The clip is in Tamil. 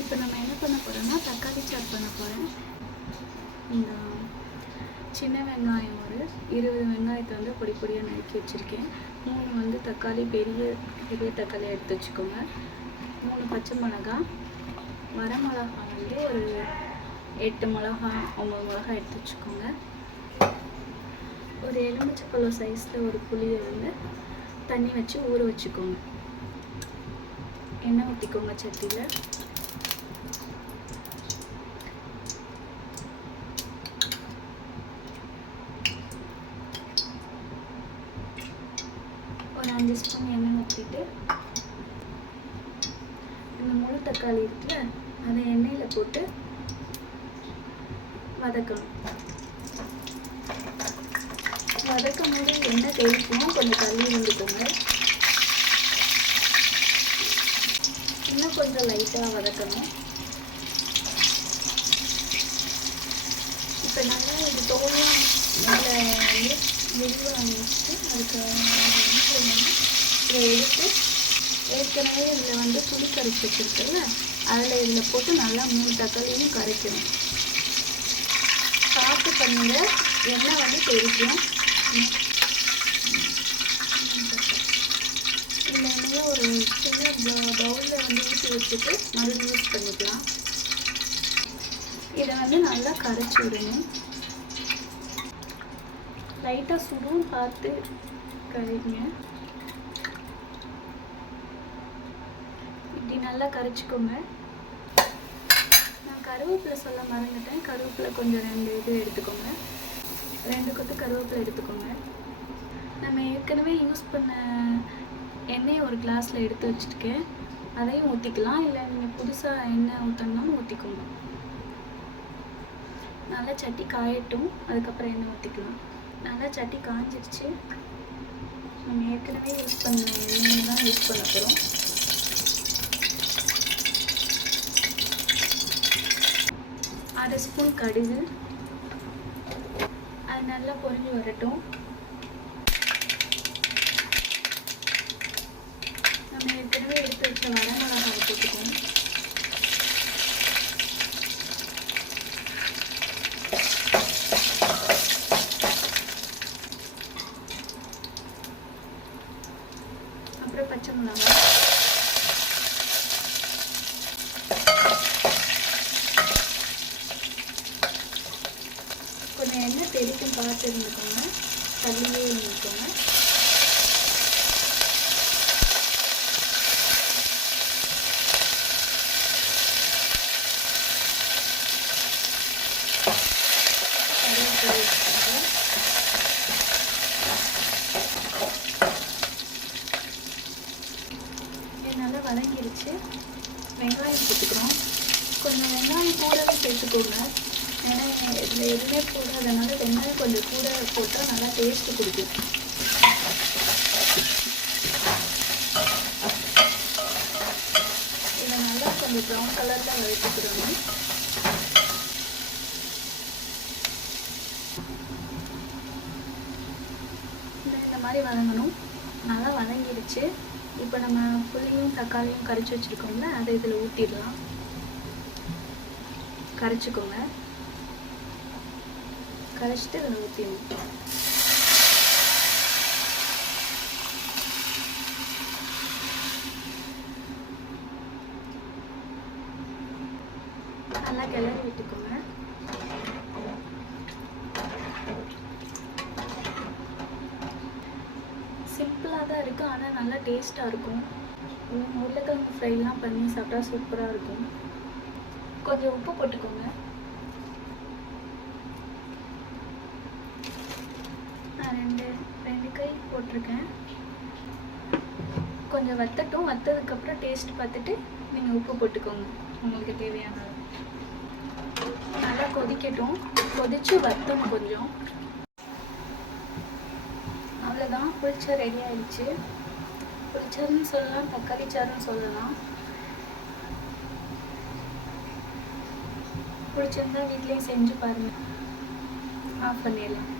இப்போ நம்ம என்ன பண்ண போகிறோம்னா தக்காளி சாட் பண்ண போகிறேன் இந்த சின்ன வெங்காயம் ஒரு இருபது வெங்காயத்தை வந்து பொடி பொடியாக நறுக்கி வச்சுருக்கேன். மூணு வந்து தக்காளி பெரிய பெரிய தக்காளி எடுத்து வச்சுக்கோங்க. மூணு பச்சை மிளகா வரமிளகா வந்து ஒரு எட்டு மிளகா ஒம்பது மிளகா எடுத்து வச்சுக்கோங்க. ஒரு எலுமிச்சப்பழம் சைஸில் ஒரு புளியை வந்து தண்ணி வச்சு ஊற வச்சுக்கோங்க. எண்ணெய் ஊற்றிக்கோங்க சட்டியில். ஒரு அஞ்சு ஸ்பூன் எண்ணெய் ஊற்றிட்டு இந்த முழு தக்காளி இருக்குல்ல அதை எண்ணெயில் போட்டு வதக்கணும். வதக்கும் போது எண்ணெய் தெளிக்கணும் கொஞ்சம் தள்ளி வந்துக்கோங்க இன்னும் கொஞ்சம் லைட்டாக வதக்கணும். இப்போ நல்லா இது தோலும் நல்லா வந்து வாங்கி வச்சுட்டு அதுக்கு வந்து இதை எடுத்து ஏற்கனவே இதில் வந்து புளி கரைச்சி வச்சுருக்குல்ல அதில் இதில் போட்டு நல்லா மூணு தக்காளியும் கரைக்கணும். பார்த்து பண்ணுங்க எண்ணெய் வந்து தெரிக்கும் இந்த எண்ணெயை ஒரு சின்ன பவுலில் வந்து ஊற்றி வச்சுட்டு மறுபடியும் யூஸ் பண்ணிக்கலாம். இதை வந்து நல்லா கரைச்சி விடணும். லைட்டாக சுடும் பார்த்து கரைங்க இப்படி நல்லா கரைச்சிக்கோங்க. நான் கருவேப்பிலை சொல்ல மறந்துட்டேன். கருவேப்பிலை கொஞ்சம் ரெண்டு இது எடுத்துக்கோங்க. ரெண்டு கொத்து கருவேப்பிலை எடுத்துக்கோங்க. நம்ம ஏற்கனவே யூஸ் பண்ண எண்ணெயை ஒரு கிளாஸில் எடுத்து வச்சுருக்கேன் அதையும் ஊற்றிக்கலாம் இல்லை நீங்கள் புதுசாக எண்ணெய் ஊற்றணும்னாலும் ஊற்றிக்கோங்க நல்லா சட்டி காயட்டும். அதுக்கப்புறம் எண்ணெய் ஊற்றிக்கலாம் நல்லா சட்டி காஞ்சிருச்சு. நம்ம ஏற்கனவே யூஸ் பண்ண எண்ணெய் தான் யூஸ் பண்ண போகிறோம் அரை ஸ்பூன் கடுகு. அது நல்லா பொறிஞ்சு வரட்டும். நம்ம ஏற்கனவே எடுத்து வச்ச வரமிளகாவை அப்புறம் பச்சை மிளகாய் கொஞ்சம் எண்ணெய் தெளிக்கும் பார்த்து இருந்துக்கோங்க. தள்ளியே இருந்துக்கோங்க கருவேப்பிலை வச்சுக்கோங்க. இது நல்லா வதங்கிருச்சு வெங்காயம் போட்டுக்கிறோம். கொஞ்சம் வெங்காயம் கூடவே சேர்த்துக்கோங்க. ஏன்னா இதில் எதுவுமே போடாதனால வெங்காயம் கொஞ்சம் கூட போட்டால் நல்லா டேஸ்ட்டு கொடுக்கும். இதை நல்லா கொஞ்சம் ப்ரௌன் கலரில் வதக்கிக்கிறோம் இந்த மாதிரி வதங்கணும். நல்லா வதங்கிடுச்சு. இப்போ நம்ம புளியும் தக்காளியும் கரைச்சி வச்சுருக்கோம்ல அதை இதில் ஊற்றிடலாம் கரைச்சிக்கோங்க. கரைச்சிட்டு இதில் ஊற்றிடணும் நல்லா கிளறி விட்டுக்கோங்க. ஆனால் நல்லா டேஸ்ட்டாக இருக்கும். உருளைக்கிழங்கு ஃப்ரைலாம் பண்ணி சாப்பிட்டா சூப்பராக இருக்கும். கொஞ்சம் உப்பு போட்டுக்கோங்க. நான் ரெண்டு ரெண்டு கை போட்டிருக்கேன். கொஞ்சம் வத்தட்டும். வத்ததுக்கப்புறம் டேஸ்ட் பார்த்துட்டு நீங்கள் உப்பு போட்டுக்கோங்க. உங்களுக்கு தேவையான நல்லா கொதிக்கட்டும். கொதிச்சு வத்தம் கொஞ்சம். அவ்வளோதான் குளிச்சா ரெடி ஆயிடுச்சு. புளிச்சாருன்னு சொல்லலாம் தக்காளி சாறுன்னு சொல்லலாம் பிடிச்சிருந்தா வீட்லேயும் செஞ்சு பாருங்கள் ஆஃப் பண்ணிடலாம்